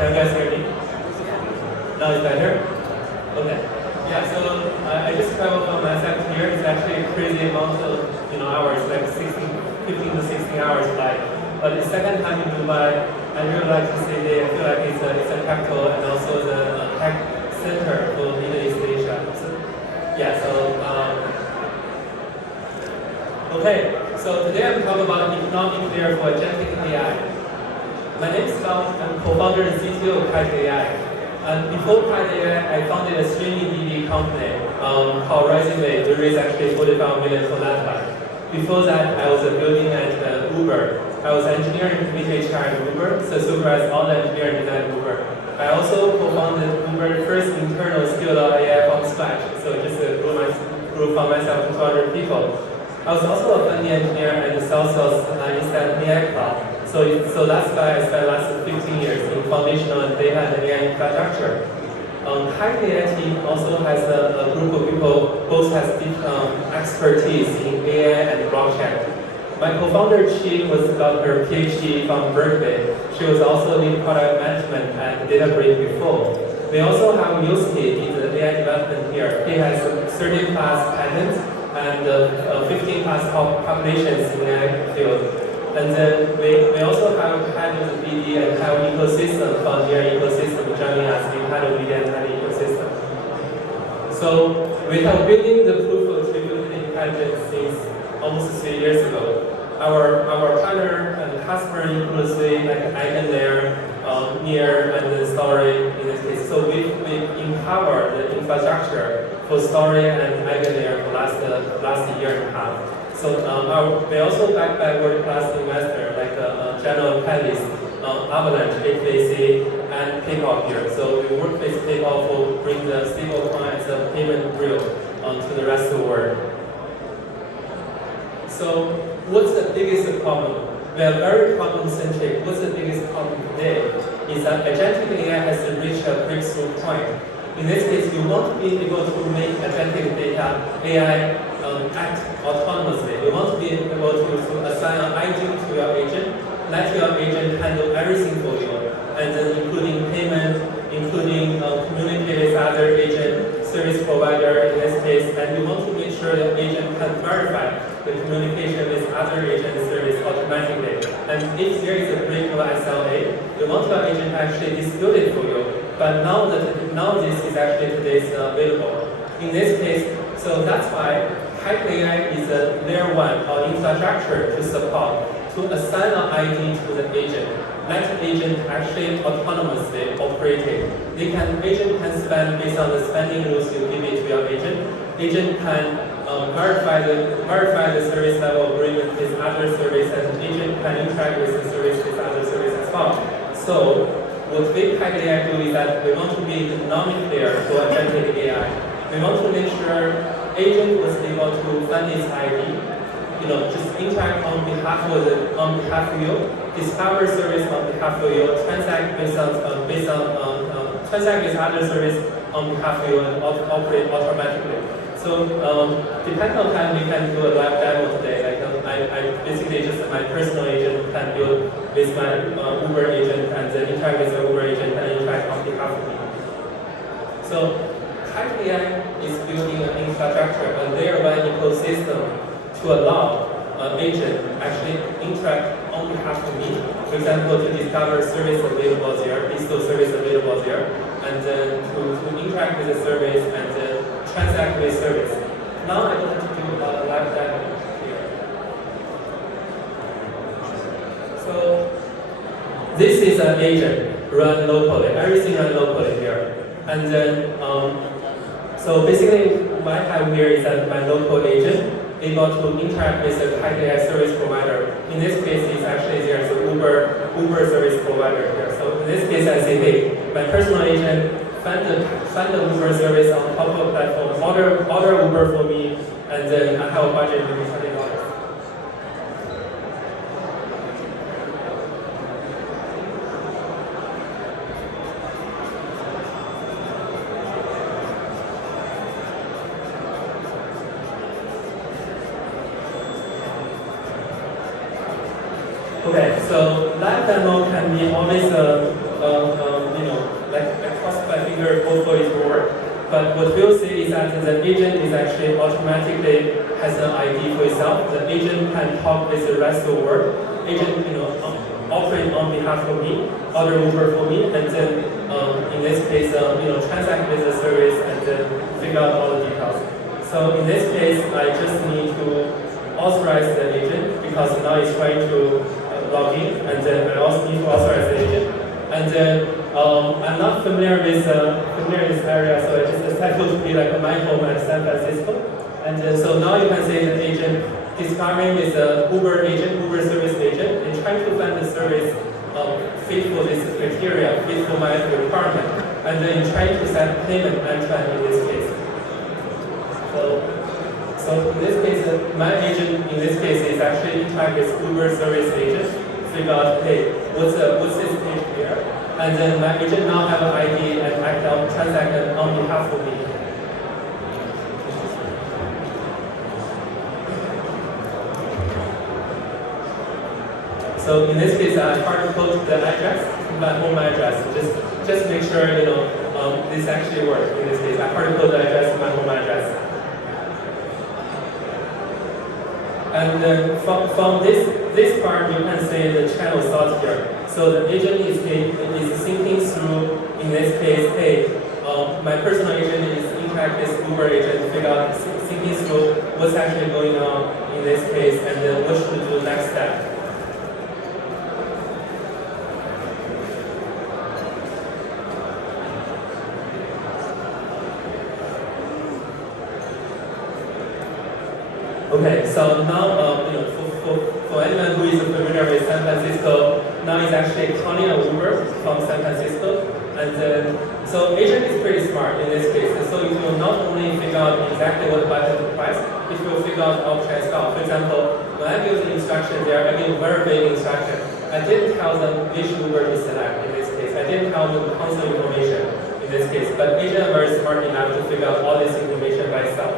Can you guys hear me? Now it's better? Okay. Yeah, so I just traveled from my side here. It's actually a crazy amount of hours, like 15 to 16 hours flight. But the second time in Dubai, I really like to say that I feel like it's a capital and also the tech center for Middle East Asia. So, yeah, okay, so today I'm talking about economic layer for agentic AI. My name is Gao. I'm co-founder and CTO of Kite AI. And before Kite AI, I founded a streaming DB company called RisingWave. We raised actually 45 million for that time. Before that, I was building at Uber. I was engineering committee HR at Uber, so supervised all the engineering design at Uber. I also co-founded Uber's first internal scaled-out AI from scratch, so just grew from myself to 200 people. I was also a funding engineer at the Salesforce Einstein AI cloud. So that's why I spent the last 15 years in foundational and data and AI infrastructure. Kite AI team also has a group of people both has deep expertise in AI and blockchain. My co-founder Chi got her PhD from Berkeley. She was also lead product management at Databricks before. We also have Yusuke in the AI development here. He has 30 plus patents and 15 plus populations in the AI field. And then we also have head of the BD and have ecosystem from their ecosystem joining us in head of BD and head ecosystem. So we have building the proof of distributed intelligence since almost 3 years ago. Our partner and customer include like eigenlayer, near, and the story in this case. So we empower the infrastructure for story and eigenlayer for last year and a half. So we also backed by world-class investors like General Catalyst, Avalanche, HVAC, and PayPal here. So we work with PayPal for bring the stablecoin as a payment rail to the rest of the world. So what's the biggest problem? We are very problem-centric. What's the biggest problem today is that agentic AI has reached a breakthrough point. In this case, you want to be able to make agentic data AI act autonomously. You want to be able to assign an ID to your agent, let your agent handle everything for you, and then including payment, including communicate with other agent, service provider in this case, and you want to make sure the agent can verify the communication with other agent service automatically. And if there is a break of SLA, you want your agent actually dispute it for you. But now this is actually today's available. In this case, so that's why Kite AI is a layer 1 or infrastructure to support, to assign an ID to the agent. Let the agent actually autonomously operate it. Agent can spend based on the spending rules you give it to your agent. Agent can verify the service level agreement with other service, and agent can interact with the service with other service as well. So what we Kite AI do is that we want to be the economic layer for agentic AI. We want to make sure agent was able to find its ID, just interact on behalf of you, discover service on behalf of you, transact transact with other service on behalf of you, and operate automatically. So depending on time, we can do a live demo today. Like I basically just my personal agent can build with my Uber agent and then interact with the Uber agent and interact on behalf of me. So Kite AI is building an infrastructure, a layer 1 ecosystem to allow agent actually interact on behalf of me. For example, to discover service available there, digital service available there, and then to interact with the service and then transact with service. Now I'm going to do a live demo here. So this is an agent run locally. Everything run locally here, and then. So basically, what I have here is that my local agent able to interact with the Kite AI service provider. In this case, it's actually there's a Uber service provider here. So in this case, I say, hey, my personal agent find the Uber service on top of the platform, order Uber for me, and then I have a budget maybe $20. Okay, so live demo can be always But what we'll see is that the agent is actually automatically has an ID for itself. The agent can talk with the rest of the world. Agent, operate on behalf of me, order Uber for me, and then in this case, transact with the service and then figure out all the details. So in this case, I just need to authorize the agent because now it's trying to log in, and then I also need to authorize the agent. And then I'm not familiar with this area, so I just decided to be like my home at San Francisco. And then, so now you can see the agent discovering with the Uber agent, Uber service agent, and trying to find the service fit for this criteria, fit for my requirement, and then trying to set payment end-to-end in this case. So in this case, my agent in this case is actually interact with Uber service agent, figure out, hey, what's this page here? And then my agent now have an ID and act on transaction on behalf of me. So in this case, I hard code the address, my home address. Just make sure this actually works. In this case, I hard code the address, my home address. And from this part, you can see the channel starts here. So the agent is thinking through, in this case, hey, my personal agent is interact with Uber agent, thinking through what's actually going on in this case, and then what should we do next step. Okay, so now for anyone who is familiar with San Francisco, now it's actually calling a Uber from San Francisco, and then so agent is pretty smart in this case. So it will not only figure out exactly what button to press, it will figure out option stop. For example, when I give the instruction there, I give very vague instruction. I didn't tell them which Uber to select in this case. I didn't tell them console information in this case. But agent is very smart enough to figure out all this information by itself.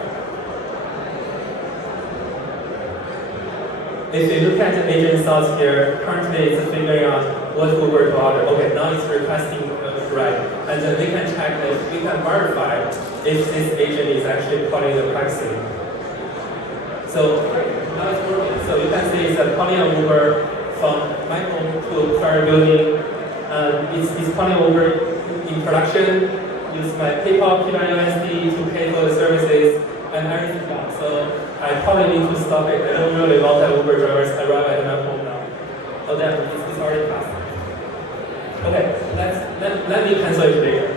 If you look at the agent source here, currently it's figuring out what Uber to order. Okay, now it's requesting right. And then we can check if we can verify if this agent is actually calling the taxi. So now it's working. So you can see it's calling an Uber from my home to current building. It's calling Uber in production, use my PayPal, PYUSD to pay for the services and everything else. So I probably need to stop it. I don't really want that Uber drivers arrive at my home now. Oh, damn, it's already passed. Okay, let me cancel it later.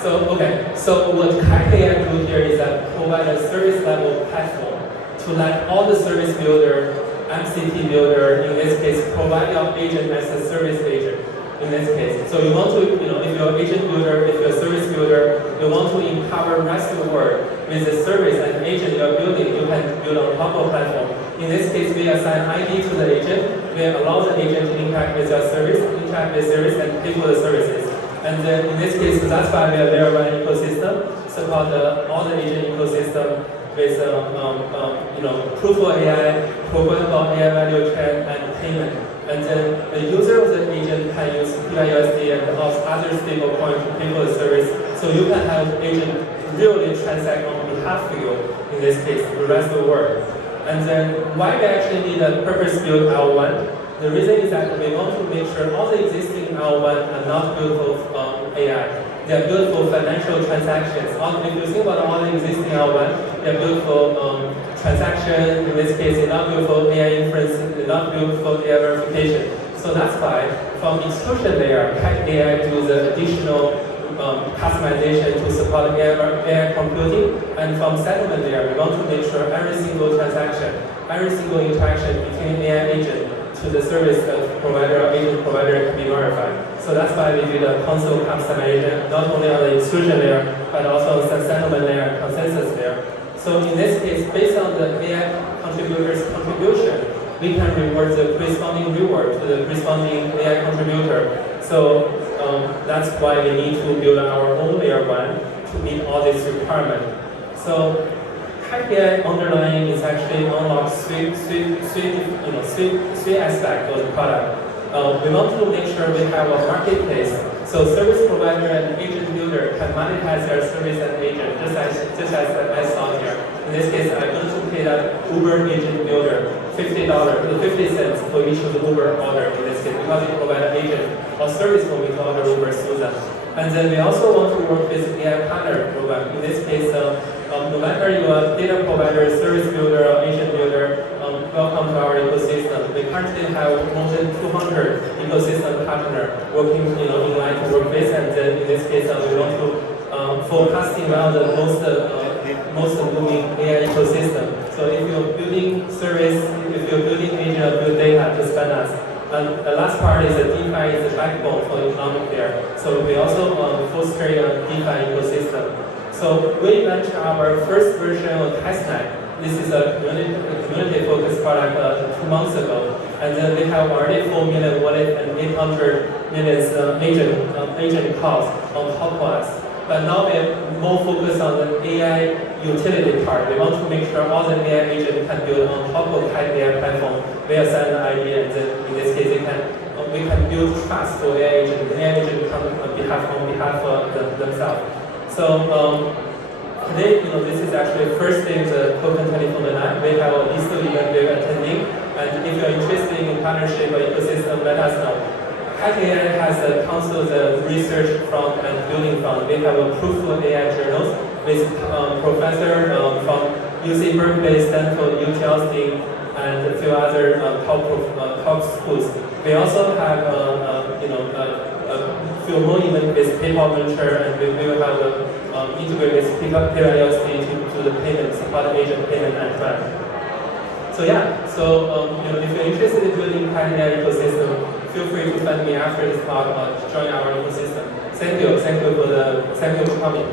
So what Kite AI do here is that provide a service level platform to let all the service builder, MCP builder, in this case, provide your agent as a service agent. In this case, so you want to, if you're an agent builder, if you're a service builder, you want to empower the rest of the world with the service and agent you're building, you can build on top of platform. In this case, we assign ID to the agent. We allow the agent to interact with your service, interact with service, and pay for the services. And then in this case, that's why we have layer 1 ecosystem, so-called all the agent ecosystem with proof of AI, programmable AI value chain, and payment. And then the user of the agent can use PYUSD and other stable coin to pay for the service. So you can have agent really transact on behalf of you, in this case, the rest of the world. And then why we actually need a purpose-built L1? The reason is that we want to make sure all the existing L1 are not built for AI. They are built for financial transactions. If you think about all the existing L1, they are built for transaction. In this case, they're not built for AI inference. They're not built for AI verification. So that's why, from execution layer, Kite AI do the additional customization to support AI computing. And from settlement layer, we want to make sure every single transaction, every single interaction between AI agent to the service provider or agent provider can be verified. So that's why we do the console customization, not only on the execution layer, but also on the settlement layer, consensus layer. So in this case, based on the AI contributor's contribution, we can reward the corresponding reward to the corresponding AI contributor. So that's why we need to build our own layer 1 to meet all these requirements. So Kite AI underlying is actually unlocks three aspects of the product. We want to make sure we have a marketplace So service provider and agent builder can monetize their service and agent, just as I saw here. In this case, I'm going to pay that Uber agent builder $50, 50 cents for each of the Uber order in this case, because you provide an agent or service for me to order Uber through them. And then we also want to work with AI partner program. In this case, no matter you're a data provider, service builder, or agent builder, welcome to our ecosystem. We currently have more than 200 ecosystem partners working in line to work with, and then in this case, we want to forecasting well the most booming AI ecosystem. So if you're building service, if you're building agent or build data, just find us. And the last part is that DeFi is the backbone for economic layer. So we also foster a DeFi ecosystem. So we launched our first version of testnet. This is a community-focused product 2 months ago. And then we have already 4 million wallet and 800 million agent calls on top of us. But now we're more focused on the AI utility part. We want to make sure all the AI agents can build on top of Kite AI platform. We assign the idea, and then in this case, we can build trust for AI agent. The AI agent come on behalf of themselves. So today, this is actually the first day of the Token 2029. We have a list of event we're attending, and if you're interested in partnership or ecosystem, let us know. Kite AI has a council the research front and building front. We have a proof of AI journals with professor from UC Berkeley, Stanford, UT Austin, and a few other top schools. We also have a few more events with PayPal Venture, and we will have integrate with PayPal LLC to the payment, support agent payment and track. So yeah, if you're interested in building Kite AI ecosystem, feel free to find me after this talk or join our ecosystem. Thank you for coming.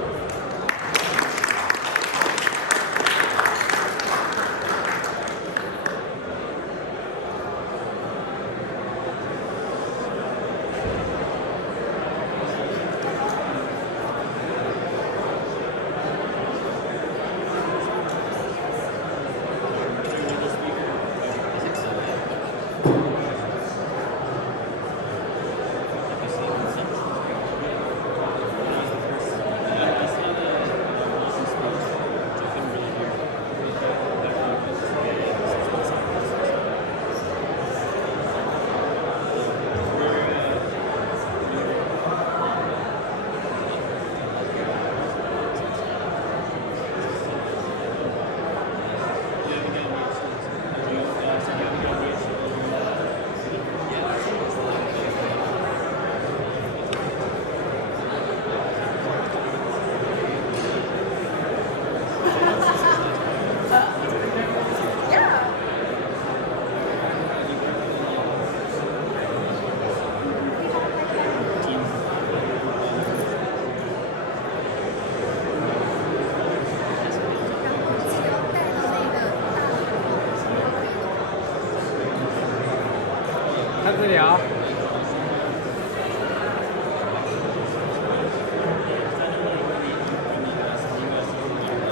这里啊。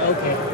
OK。